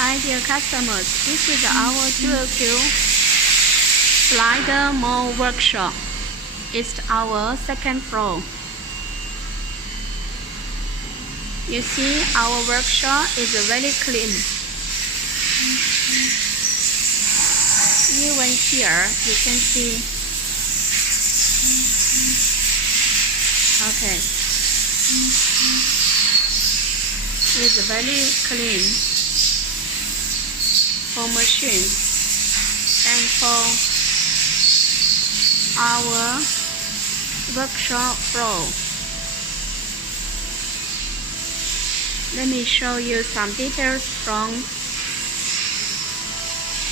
Hi dear customers, this is our QLQ slider mold workshop. It's our second floor. You see our workshop is very clean. Even here you can see. Okay. It's very clean for machines and for our workshop floor. Let me show you some details from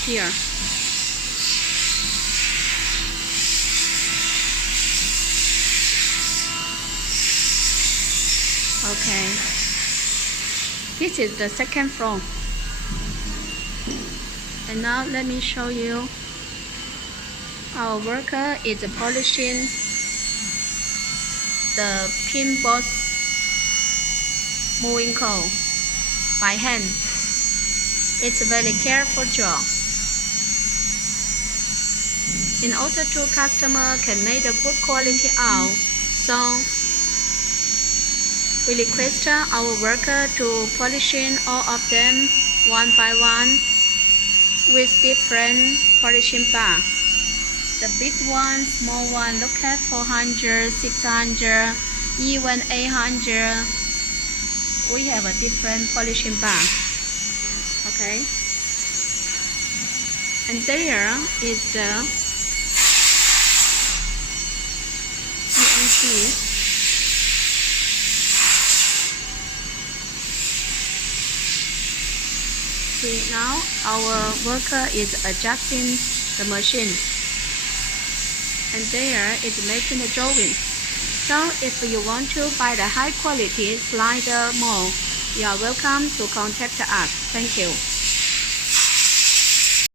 here. Okay, this is the second floor. And now let me show you our worker is polishing the pin boss moving coil by hand. It's a very careful job. In order to customer can make a good quality out, so we request our worker to polishing all of them one by one with different polishing bar. The big one, small one, look at 400, 600, even 800. We have a different polishing bar. Okay. And there is the QLQ. See, now our worker is adjusting the machine, and there is making the drawing. So if you want to buy the high quality slider mold, you are welcome to contact us. Thank you.